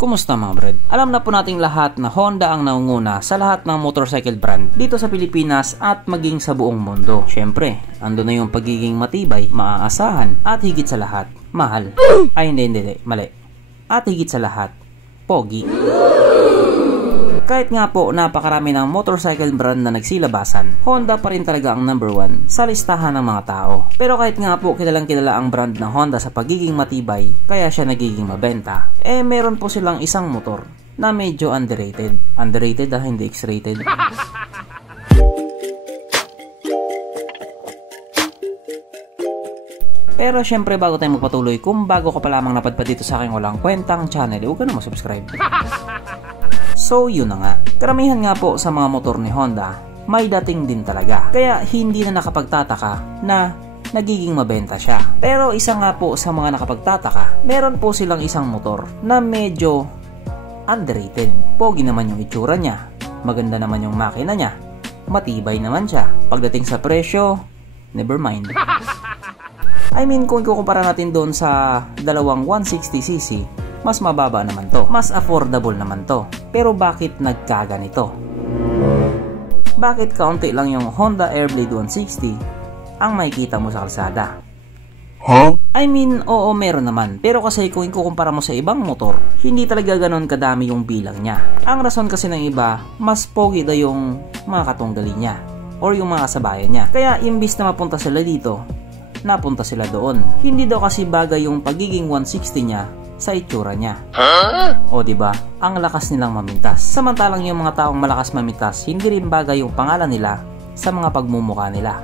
Kumusta mga brad? Alam na po nating lahat na Honda ang naunguna sa lahat ng motorcycle brand dito sa Pilipinas at maging sa buong mundo. Syempre, ando na yung pagiging matibay, maaasahan at higit sa lahat, mahal. Ay hindi, mali. At higit sa lahat, pogi. Kahit nga po napakarami ng motorcycle brand na nagsilabasan, Honda pa rin talaga ang number 1 sa listahan ng mga tao. Pero kahit nga po kilalang kilala ang brand ng Honda sa pagiging matibay, kaya siya nagiging mabenta, meron po silang isang motor na medyo underrated. Underrated hindi X-rated. Pero syempre bago tayo magpatuloy, kung bago ka pa lamang napadpad dito sa aking walang kwentang channel, huwag ka na mag-subscribe. So yun na nga, karamihan nga po sa mga motor ni Honda, may dating din talaga. Kaya hindi na nakapagtataka na nagiging mabenta siya. Pero isa nga po sa mga nakapagtataka, meron po silang isang motor na medyo underrated. Pogi naman yung itsura niya, maganda naman yung makina niya, matibay naman siya. Pagdating sa presyo, never mind. I mean, kung ikukumpara natin doon sa dalawang 160cc, mas mababa naman to. Mas affordable naman to. Pero bakit nagkaganito? Bakit kaunti lang yung Honda Airblade 160 ang makikita mo sa kalsada? Huh? I mean, oo meron naman. Pero kasi kung ikukumpara mo sa ibang motor, hindi talaga ganon kadami yung bilang niya. Ang rason kasi ng iba, mas pogi daw yung mga katunggali niya or yung mga kasabayan niya. Kaya imbis na mapunta sila dito, napunta sila doon. Hindi daw kasi bagay yung pagiging 160 niya sa itsura niya. O diba, ang lakas nilang mamintas. Samantalang yung mga taong malakas mamintas, hindi rin bagay yung pangalan nila sa mga pagmumukha nila.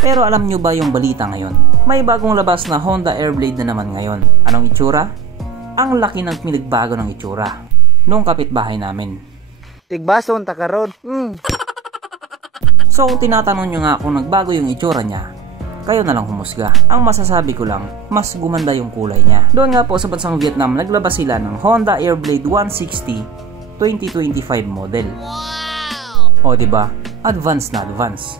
Pero alam nyo ba yung balita ngayon? May bagong labas na Honda Airblade na naman ngayon. Anong itsura? Ang laki ng pinagbago ng itsura nung kapitbahay namin. Tigbason takaron. So kung tinatanong nyo nga kung nagbago yung itsura niya, kayo na lang humusga. Ang masasabi ko lang, mas gumanda yung kulay niya. Doon nga po sa bansang Vietnam, naglabas sila ng Honda Airblade 160 2025 model. Wow! O diba? Advance na advance.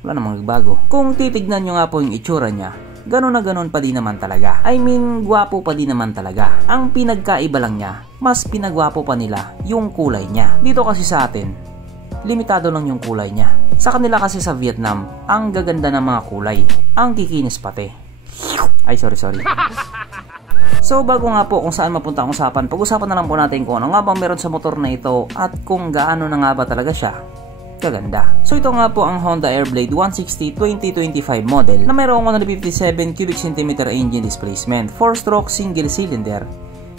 Wala namang nagbago. Kung titignan nyo nga po yung itsura niya, ganon na ganon pa din naman talaga. I mean, gwapo pa din naman talaga. Ang pinagkaiba lang niya, mas pinagwapo pa nila yung kulay niya. Dito kasi sa atin, limitado lang yung kulay niya. Sa kanila kasi sa Vietnam, ang gaganda ng mga kulay. Ang kikinis pati. Ay, sorry. So, bago nga po kung saan mapunta ang usapan, pag-usapan na lang po natin kung ano nga bang meron sa motor na ito at kung gaano na nga ba talaga siya kaganda. So, ito nga po ang Honda Airblade 160 2025 model na mayroong 157 cubic centimeter engine displacement, 4-stroke single cylinder,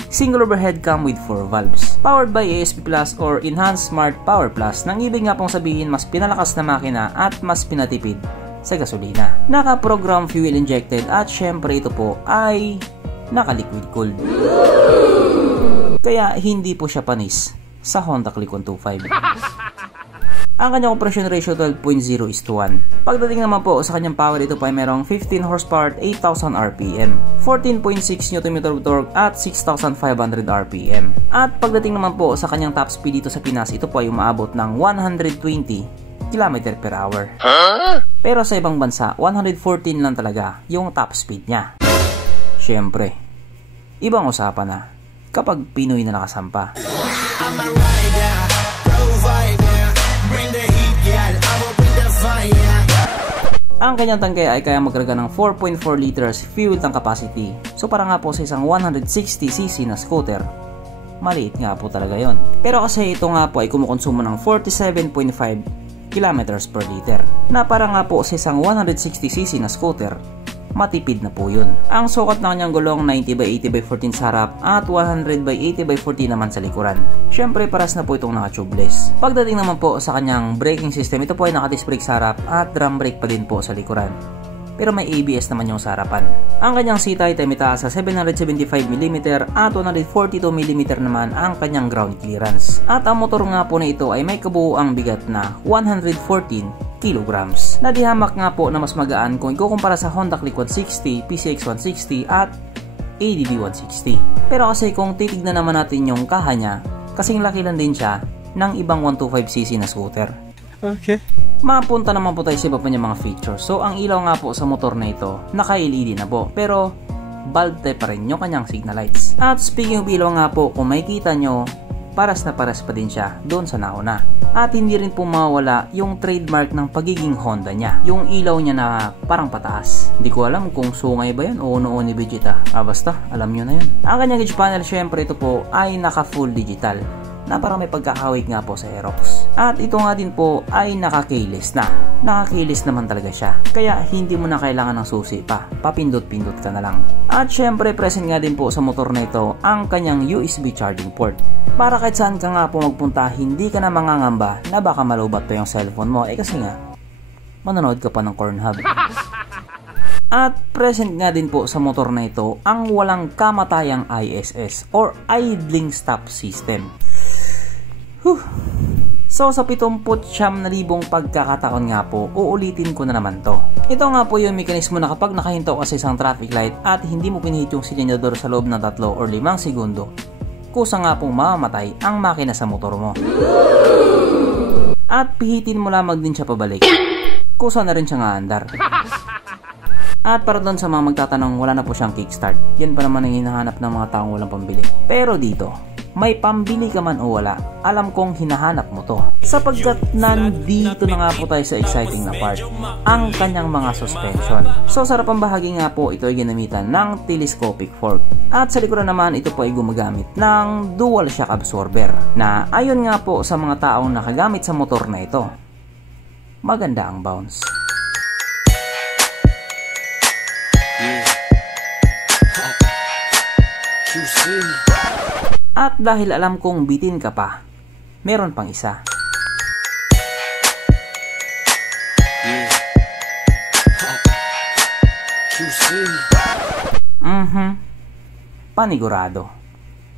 single overhead cam with 4 valves. Powered by ASP Plus or Enhanced Smart Power Plus, nang ibig nga pong sabihin mas pinalakas na makina at mas pinatipid sa gasolina. Naka-program fuel injected at syempre ito po ay naka-liquid cooled. Kaya hindi po siya panis sa Honda Click 125. Ang kanyang compression ratio 12.0:1. Pagdating naman po sa kanyang power, ito po ay merong 15 horsepower at 8,000 RPM, 14.6 Nm torque at 6,500 RPM. At pagdating naman po sa kanyang top speed dito sa Pinas, ito po ay umaabot ng 120 km/h. Pero sa ibang bansa, 114 lang talaga yung top speed niya. Syempre, ibang usapan na kapag Pinoy na nakasampa. Ang kanyang tangke ay kaya magkarga ng 4.4 liters fuel tank capacity. So para nga po sa isang 160cc na scooter, maliit nga po talaga yon. Pero kasi ito nga po ay kumukonsumo ng 47.5 kilometers per liter. Na para nga po sa isang 160cc na scooter, matipid na po yun. Ang sukat ng kanyang gulong 90/80/14 sa harap at 100/80/40 naman sa likuran. Syempre paras na po itong naka-tubeless. Pagdating naman po sa kanyang braking system, ito po ay naka-disc brake sa harap at drum brake pa din po sa likuran. Pero may ABS naman yung sa harapan. Ang kanyang seat height ay mitaas sa 775mm at 142mm naman ang kanyang ground clearance. At ang motor nga po na ito ay may kabuuang bigat na 114 kilograms. Nadihamak nga po na mas magaan kung ikukumpara sa Honda Click 160, PCX 160 at ADB 160. Pero kasi kung titignan naman natin yung kaha niya, kasing laki lang din siya ng ibang 125cc na scooter. Okay. Mapunta naman po tayo sa iba pa niya mga features. So ang ilaw nga po sa motor na ito, naka-LED na po. Pero bulb type pa rin yung kanyang signal lights. At speaking of ilaw nga po, kung makikita nyo, paras na paras pa din siya doon sa nauna. At hindi rin po mawala yung trademark ng pagiging Honda niya. Yung ilaw niya na parang pataas. Hindi ko alam kung sungay ba yan o noon ni Vegeta. Basta, alam nyo na yun. Ang kanyang gauge panel, syempre ito po ay naka full digital, na parang may pagkakawig nga po sa Aerox. At ito nga din po ay naka-keyless na. Naka-keyless naman talaga siya. Kaya hindi mo na kailangan ng susi pa. Papindot-pindot ka na lang. At syempre present nga din po sa motor na ito ang kanyang USB charging port. Para kahit saan ka nga po magpunta, hindi ka na mangangamba na baka malubat pa yung cellphone mo. Kasi nga, manonood ka pa ng Cornhub. At present nga din po sa motor na ito ang walang kamatayang ISS or idling stop system. So sa 79,000 pagkakataon nga po, uulitin ko na naman to. Ito nga po yung mekanismo na kapag nakahinto ka sa isang traffic light at hindi mo pinihit yung silyandador sa loob ng 3 or 5 segundo, kusa nga pong mamamatay ang makina sa motor mo. At pihitin mo lamang din siya pabalik, kusa na rin siya nga andar. At para doon sa mga magtatanong, wala na po siyang kickstart. Yan pa naman ang hinahanap ng mga taong walang pambili. Pero dito, may pambili ka man o wala, alam kong hinahanap mo to. Sapagkat nandito na nga po tayo sa exciting na part, ang kanyang mga suspension. So sa harapang bahagi nga po, ito ay ginamitan ng telescopic fork. At sa likuran naman, ito po ay gumagamit ng dual shock absorber, na ayon nga po sa mga taong nakagamit sa motor na ito, maganda ang bounce. At dahil alam kong bitin ka pa, meron pang isa. Panigurado.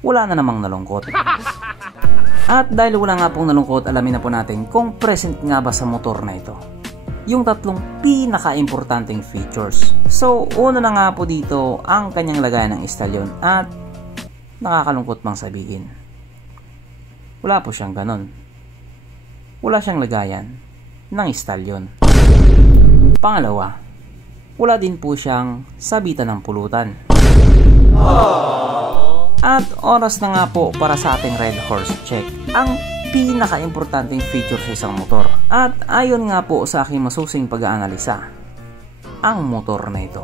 Wala na namang nalungkot. At dahil wala nga pong nalungkot, alamin na po natin kung present nga ba sa motor na ito yung tatlong pinaka-importanting features. So, una na nga po dito ang kanyang lagayan ng istalyon. At nakakalungkot mang sabihin, wala po siyang ganon. Wala siyang lagayan ng istalyon. Pangalawa, wala din po siyang sabitan ng pulutan. At oras na nga po para sa ating Red Horse check, ang pinaka-importanting feature sa isang motor. At ayon nga po sa aking masusing pag-aanalisa, ang motor na ito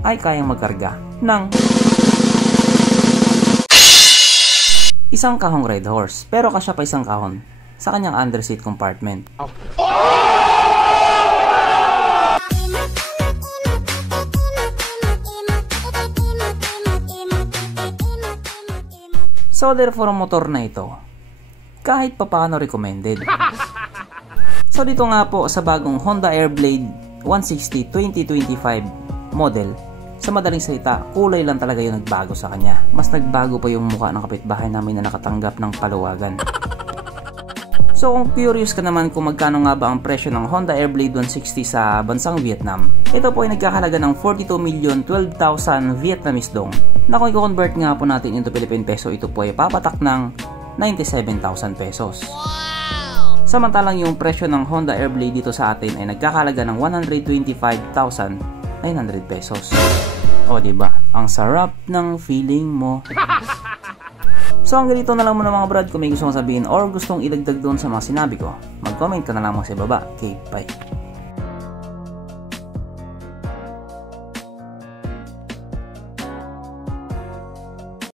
ay kayang magkarga ng isang kahong Red Horse, pero kasya pa isang kahon sa kanyang underseat compartment. So therefore, ang motor na ito kahit papaano recommended. So dito nga po sa bagong Honda Airblade 160 2025 model, sa madaling salita, kulay lang talaga yung nagbago sa kanya. Mas nagbago pa yung mukha ng kapitbahay namin na nakatanggap ng paluwagan. So kung curious ka naman kung magkano nga ba ang presyo ng Honda Airblade 160 sa bansang Vietnam, ito po ay nagkakalaga ng 42,012,000 Vietnamese dong, na kung i-convert nga po natin into Philippine peso, ito po ay papatak ng 97,000 pesos. Samantalang yung presyo ng Honda Airblade dito sa atin ay nagkakalaga ng 125,900 pesos. O diba? Ang sarap ng feeling mo. So hanggang dito na lang muna mga brad. Kung may gusto mong sabihin or gustong ilagdag doon sa mga sinabi ko, mag-comment ka na lang sa baba. Okay, bye.